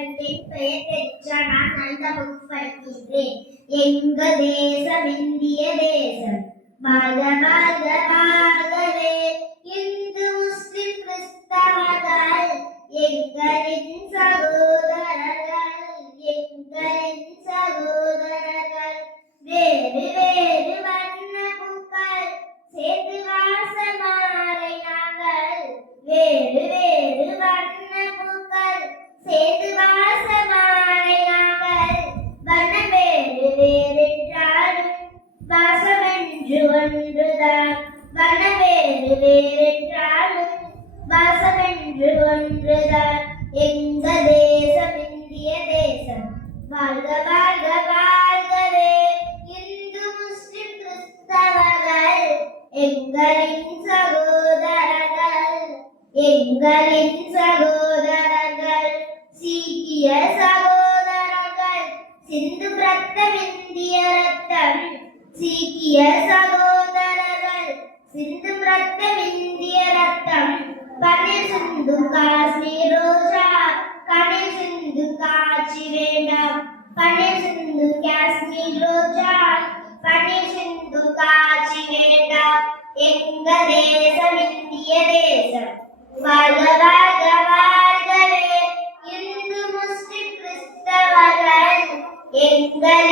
பெயர் பெற்ற நான் நல்ல புக் படிக்கின்றேன். எங்க தேசம் இந்திய தேசம், வாழ்க வாழ்க வாழ்கவே. இந்து முஸ்லிம் கிறிஸ்தவர்கள் எங்களின் சகோதரர்கள், எங்களின் சகோதரர்கள். வேறு வேறு வண்ண பூக்கள் சேர்த்து வாசமாலை நாங்கள், வேறு வேறு வண்ண பூக்கள் சேர்த்து வாசமாலை நாங்கள். வண்ணம் வேறு வேறென்றாலும் வாசமென்று ஒன்றுதான், வண்ணம் வேறு வேறென்றாலும் வாசமென்று ஒன்றுதான். எங்க தேசம் இந்திய தேசம், வாழ்க வாழ்க வாழ்கவே. இந்து முஸ்லிம் கிறிஸ்தவர்கள் எங்களின் சகோதரர்கள், எங்களின் சகோதரர்கள். சீக்கிய சகோதரர்கள் சிந்து ரத்தம் இந்திய ரத்தம், சீக்கிய சகோதரர்கள் சிந்து ரத்தம் இந்திய ரத்தம். பனிர் சிந்து காஷ்மீர் ரோஜா, கனிர் சிந்து காட்சி வேண்டாம். பனிர் சிந்து காஷ்மீர் ரோஜா, பனிர் சிந்து காட்சி வேண்டாம். எங்க தேசம் இந்திய தேசம், வாழ்க வாழ்க வாழ்கவே. இந்து முஸ்லிம் கிறிஸ்தவர்கள் எங்கள்